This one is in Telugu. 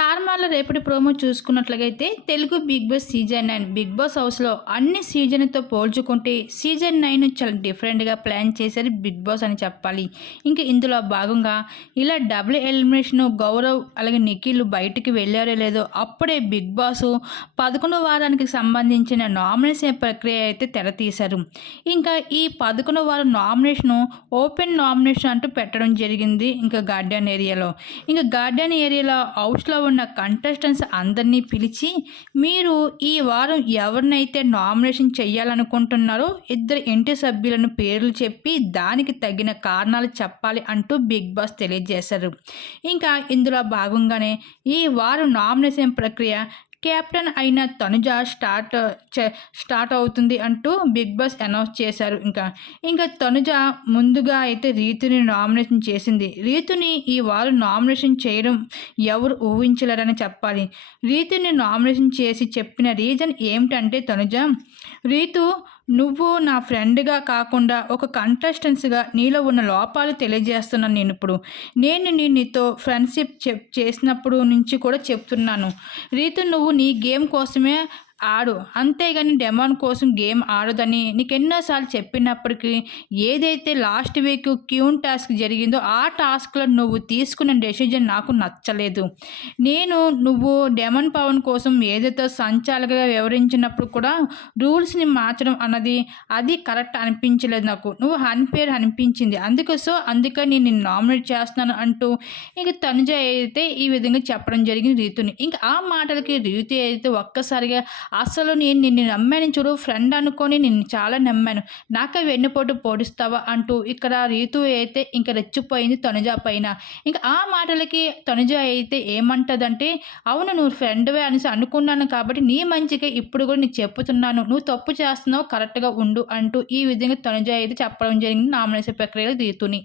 స్టార్ మాల రేపటి ప్రోమో చూసుకున్నట్లయితే Telugu Bigg Boss season nine Bigg Boss హౌస్లో అన్ని సీజన్తో పోల్చుకుంటే సీజన్ నైన్ చాలా డిఫరెంట్గా ప్లాన్ చేశారు బిగ్ బాస్ అని చెప్పాలి. ఇంకా ఇందులో భాగంగా ఇలా డబుల్ ఎలిమినేషన్ గౌరవ్ అలాగే నిఖిల్ బయటికి వెళ్ళారో లేదో అప్పుడే బిగ్ బాస్ పదకొండవ వారానికి సంబంధించిన నామినేషన్ ప్రక్రియ అయితే తెరతీశారు. ఇంకా ఈ పదకొండవ వారం నామినేషన్ ఓపెన్ నామినేషన్ అంటూ పెట్టడం జరిగింది ఇంకా గార్డెన్ ఏరియాలో. ఇంకా గార్డెన్ ఏరియాలో హౌస్లో ఉన్న కంటెస్టెంట్స్ అందరినీ పిలిచి మీరు ఈ వారం ఎవరినైతే నామినేషన్ చేయాలనుకుంటున్నారో ఇద్దరు ఇంటి సభ్యులను పేర్లు చెప్పి దానికి తగిన కారణాలు చెప్పాలి అంటూ బిగ్ బాస్ తెలియజేశారు. ఇంకా ఇందులో భాగంగానే ఈ వారం నామినేషన్ ప్రక్రియ కెప్టెన్ అయిన తనుజ స్టార్ట్ స్టార్ట్ అవుతుంది అంటూ బిగ్ బాస్ అనౌన్స్ చేశారు ఇంకా. ఇంకా తనుజ ముందుగా అయితే రీతుని నామినేషన్ చేసింది. రీతుని ఈ వారు నామినేషన్ చేయడం ఎవరు ఊహించలేరని చెప్పాలి. రీతుని నామినేషన్ చేసి చెప్పిన రీజన్ ఏమిటంటే తనుజ రీతు నువ్వు నా ఫ్రెండ్గా కాకుండా ఒక కంటెస్టెంట్స్గా నీలో ఉన్న లోపాలు తెలియజేస్తున్నాను నేను ఇప్పుడు. నేను నీ- నీతో ఫ్రెండ్షిప్ చెప్ చేసినప్పుడు నుంచి కూడా చెప్తున్నాను. రీతు నువ్వు నీ గేమ్ కోసమే ఆడు. అంతేగాని డెమాన్ కోసం గేమ్ ఆడదని నీకు ఎన్నోసార్లు చెప్పినప్పటికీ ఏదైతే లాస్ట్ వీక్ క్యూన్ టాస్క్ జరిగిందో ఆ టాస్క్లో నువ్వు తీసుకున్న డెసిజన్ నాకు నచ్చలేదు. నేను నువ్వు డెమన్ పవన్ కోసం ఏదైతే సంచాలకగా వివరించినప్పుడు కూడా రూల్స్ని మార్చడం అన్నది అది కరెక్ట్ అనిపించలేదు నాకు. నువ్వు అన్ఫేర్ అనిపించింది. అందుకే సో అందుకే నేను నిన్ను నామినేట్ చేస్తున్నాను అంటూ ఇంక తనుజ అయితే ఈ విధంగా చెప్పడం జరిగింది రీతుని. ఇంకా ఆ మాటలకి రీతి అయితే ఒక్కసారిగా అసలు నేను నిన్ను నమ్మాను చూడు ఫ్రెండ్ అనుకొని నిన్ను చాలా నమ్మాను. నాకే వెన్నుపోటు పోడిస్తావా అంటూ ఇక్కడ రీతు అయితే ఇంకా రెచ్చిపోయింది తనుజ పైన. ఇంకా ఆ మాటలకి తనుజ అయితే ఏమంటదంటే అవును నువ్వు ఫ్రెండ్వే అనేసి అనుకున్నాను కాబట్టి నీ మంచిగా ఇప్పుడు కూడా నీకు చెప్తున్నాను నువ్వు తప్పు చేస్తున్నావు కరెక్ట్గా ఉండు అంటూ ఈ విధంగా తనుజ అయితే చెప్పడం జరిగింది నామినేషన్ ప్రక్రియలో రీతుని.